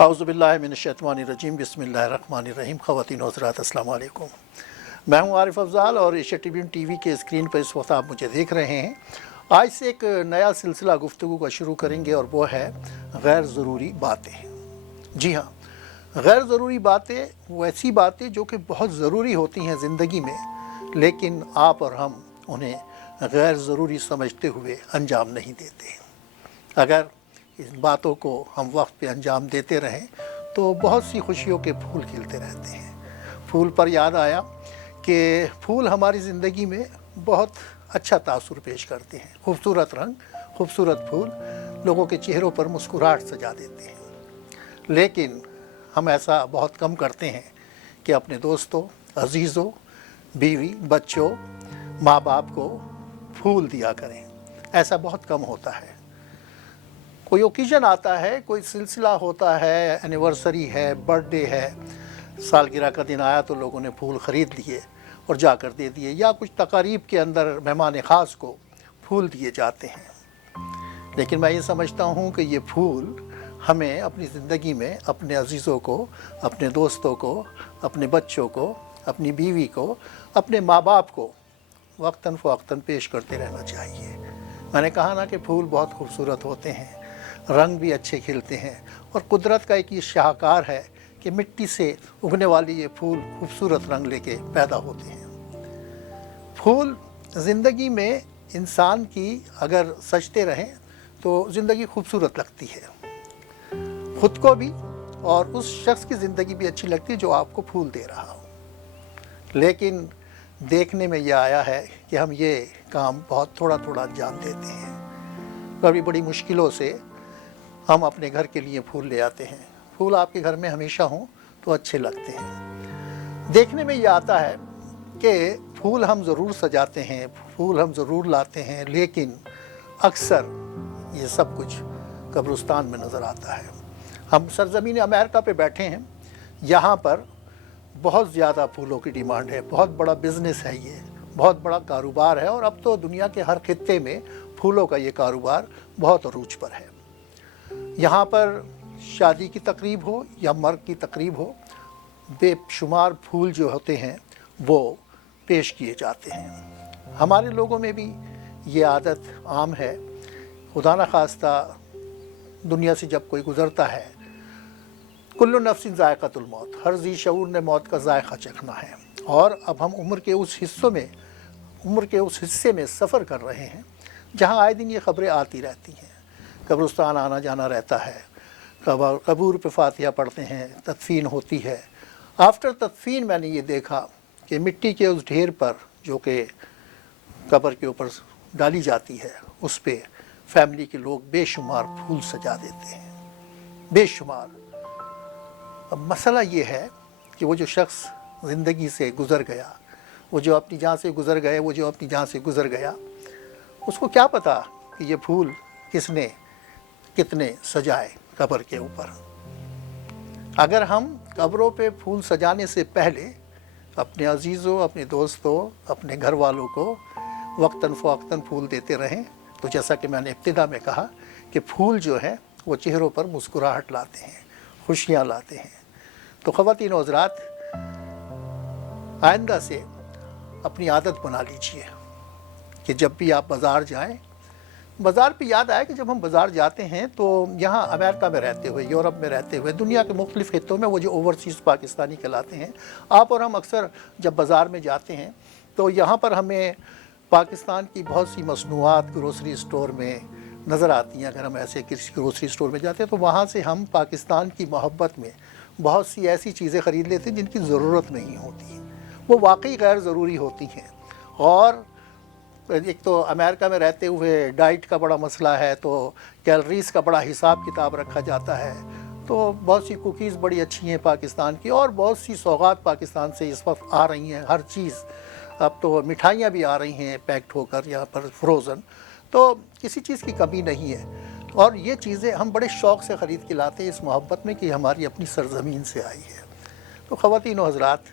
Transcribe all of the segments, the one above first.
औज़ुबिल्लाहिमिनश्शैतानिर्रजीम बिस्मिल्लाहिर्रहमानिर्रहीम। ख़वातीन और हज़रात अस्सलाम वालेकुम। मैं हूं आरिफ अफ़ज़ाल और एशिया ट्रिब्यून टीवी के स्क्रीन पर इस वक्त आप मुझे देख रहे हैं। आज से एक नया सिलसिला गुफ्तगू का शुरू करेंगे और वो है गैर ज़रूरी बातें। जी हाँ, गैर ज़रूरी बातें वो ऐसी बातें जो कि बहुत ज़रूरी होती हैं ज़िंदगी में, लेकिन आप और हम उन्हें गैर ज़रूरी समझते हुए अंजाम नहीं देते। अगर इन बातों को हम वक्त पे अंजाम देते रहें तो बहुत सी खुशियों के फूल खिलते रहते हैं। फूल पर याद आया कि फूल हमारी ज़िंदगी में बहुत अच्छा तासुर पेश करते हैं। खूबसूरत रंग, खूबसूरत फूल लोगों के चेहरों पर मुस्कुराहट सजा देते हैं, लेकिन हम ऐसा बहुत कम करते हैं कि अपने दोस्तों, अजीज़ों, बीवी, बच्चों, माँ बाप को फूल दिया करें। ऐसा बहुत कम होता है। कोई ओकेजन आता है, कोई सिलसिला होता है, एनिवर्सरी है, बर्थडे है, सालगिरह का दिन आया तो लोगों ने फूल ख़रीद लिए और जाकर दे दिए, या कुछ तकारीब के अंदर मेहमान ख़ास को फूल दिए जाते हैं। लेकिन मैं ये समझता हूँ कि ये फूल हमें अपनी ज़िंदगी में अपने अजीज़ों को, अपने दोस्तों को, अपने बच्चों को, अपनी बीवी को, अपने माँ बाप को वक्तन फ़वक्तन पेश करते रहना चाहिए। मैंने कहा ना कि फूल बहुत खूबसूरत होते हैं, रंग भी अच्छे खिलते हैं, और कुदरत का एक ये शाहकार है कि मिट्टी से उगने वाली ये फूल खूबसूरत रंग लेके पैदा होते हैं। फूल ज़िंदगी में इंसान की अगर सजते रहें तो ज़िंदगी खूबसूरत लगती है, ख़ुद को भी और उस शख्स की ज़िंदगी भी अच्छी लगती है जो आपको फूल दे रहा हो। लेकिन देखने में यह आया है कि हम ये काम बहुत थोड़ा थोड़ा अंजाम देते हैं। कभी बड़ी मुश्किलों से हम अपने घर के लिए फूल ले आते हैं। फूल आपके घर में हमेशा हों तो अच्छे लगते हैं। देखने में ये आता है कि फूल हम ज़रूर सजाते हैं, फूल हम ज़रूर लाते हैं, लेकिन अक्सर ये सब कुछ कब्रिस्तान में नज़र आता है। हम सरज़मीन अमेरिका पे बैठे हैं, यहाँ पर बहुत ज़्यादा फूलों की डिमांड है, बहुत बड़ा बिज़नेस है, ये बहुत बड़ा कारोबार है, और अब तो दुनिया के हर खित्ते में फूलों का ये कारोबार बहुत अरूज पर है। यहाँ पर शादी की तकरीब हो या मर्ग की तकरीब हो, बेशुमार फूल जो होते हैं वो पेश किए जाते हैं। हमारे लोगों में भी ये आदत आम है। खुदा न खास्ता दुनिया से जब कोई गुज़रता है, कुल्लु नफ्सिन ज़ायक़तुल मौत, हर ज़ी शऊर ने मौत का ज़ायक़ा चखना है। और अब हम उम्र के उस हिस्से में सफ़र कर रहे हैं जहाँ आए दिन ये ख़बरें आती रहती हैं। कब्रिस्तान आना जाना रहता है, कब्र पे फातिहा पढ़ते हैं, तदफीन होती है। आफ्टर तदफीन मैंने ये देखा कि मिट्टी के उस ढेर पर जो कि कब्र के ऊपर डाली जाती है, उस पे फैमिली के लोग बेशुमार फूल सजा देते हैं, बेशुमार। अब मसला ये है कि वो जो शख्स ज़िंदगी से गुज़र गया, वो जो अपनी जान से गुज़र गया, उसको क्या पता कि ये फूल किसने कितने सजाए कब्र के ऊपर। अगर हम कब्रों पे फूल सजाने से पहले अपने अजीज़ों, अपने दोस्तों, अपने घर वालों को वक्तन फ़वक्तन फूल देते रहें, तो जैसा कि मैंने इब्तिदा में कहा कि फूल जो है वो चेहरों पर मुस्कुराहट लाते हैं, खुशियाँ लाते हैं। तो ख़वातीन और हज़रात, आइंदा से अपनी आदत बना लीजिए कि जब भी आप बाज़ार जाएं, बाज़ार पे याद आया कि जब हम बाज़ार जाते हैं तो यहाँ अमेरिका में रहते हुए, यूरोप में रहते हुए, दुनिया के मुख्तलिफ़ खित्तों में वो जो ओवरसीज़ पाकिस्तानी कहलाते हैं, आप और हम अक्सर जब बाज़ार में जाते हैं तो यहाँ पर हमें पाकिस्तान की बहुत सी मसनूआत ग्रोसरी स्टोर में नज़र आती हैं। अगर हम ऐसे किसी ग्रोसरी स्टोर में जाते हैं तो वहाँ से हम पाकिस्तान की मोहब्बत में बहुत सी ऐसी चीज़ें ख़रीद लेते हैं जिनकी ज़रूरत नहीं होती, वो वाकई गैर ज़रूरी होती हैं। और एक तो अमेरिका में रहते हुए डाइट का बड़ा मसला है, तो कैलोरीज़ का बड़ा हिसाब किताब रखा जाता है। तो बहुत सी कुकीज़ बड़ी अच्छी हैं पाकिस्तान की, और बहुत सी सौगात पाकिस्तान से इस वक्त आ रही हैं, हर चीज़। अब तो मिठाइयाँ भी आ रही हैं पैक्ड होकर यहाँ पर फ्रोज़न, तो किसी चीज़ की कमी नहीं है। और ये चीज़ें हम बड़े शौक़ से ख़रीद के लाते हैं इस मोहब्बत में कि हमारी अपनी सरज़मीन से आई है। तो ख़वातीन और हज़रात,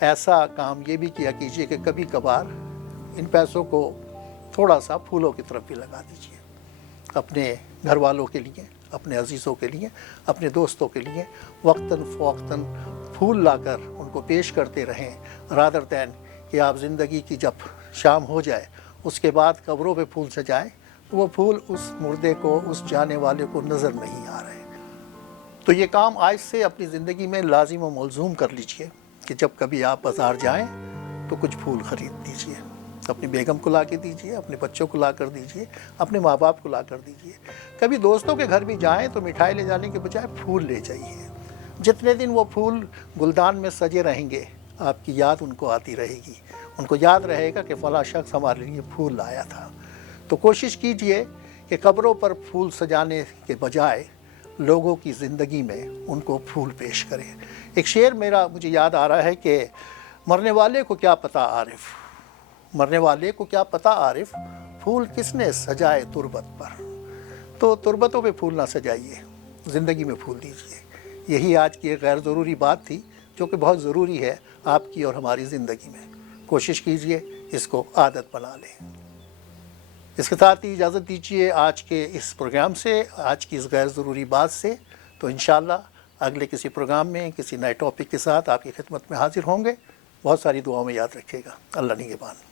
ऐसा काम ये भी किया कीजिए कि कभी कभार इन पैसों को थोड़ा सा फूलों की तरफ भी लगा दीजिए, अपने घर वालों के लिए, اپنے عزیزوں کے لیے، اپنے دوستوں کے لیے وقتاً فوقتاً پھول لا کر ان کو پیش کرتے رہیں، رادر دین کہ آپ زندگی کی جب شام ہو جائے اس کے بعد قبروں پہ پھول سجائیں تو وہ پھول اس مردے کو، اس جانے والے کو نظر نہیں آ رہے۔ تو یہ کام آج سے اپنی زندگی میں لازم و ملزوم کر لیجئے کہ جب کبھی آپ بازار جائیں تو کچھ پھول خرید دیجئے، اپنی بیگم کو لا کے دیجئے، اپنے بچوں کو لا کر دیجئے، اپنے ماں باپ کو لا کر دیجئے۔ کبھی دوستوں کے گھر بھی جائیں تو مٹھائی لے جانے کے بجائے پھول لے جائیے۔ جتنے دن وہ پھول گلدان میں سجے رہیں گے آپ کی یاد ان کو آتی رہے گی، ان کو یاد رہے گا کہ فلاں شخص ہمارے لیے پھول لایا تھا۔ تو کوشش کیجئے کہ قبروں پر پھول سجانے کے بجائے لوگوں کی زندگی میں ان کو پھول پیش کریں۔ ایک شعر مجھے یاد آ رہا ہے کہ مرنے والے کو کیا پتہ عارف، مرنے والے کو کیا پتہ عارف، پھول کس نے سجائے تربت پر۔ تو تربتوں پہ پھول نہ سجائیے، زندگی میں پھول دیجیے۔ یہی آج کی ایک غیر ضروری بات تھی جو کہ بہت ضروری ہے آپ کی اور ہماری زندگی میں۔ کوشش کیجیے اس کو عادت بنا لیں۔ اس کے ساتھ ہی اجازت دیجیے آج کے اس پروگرام سے، آج کی اس غیر ضروری بات سے۔ تو انشاءاللہ اگلے کسی پروگرام میں کسی نئے ٹاپک کے ساتھ آپ کی خدمت میں حاضر ہوں گے۔ بہت ساری دعاؤں میں یاد رکھیے گا۔ اللہ نگہبان۔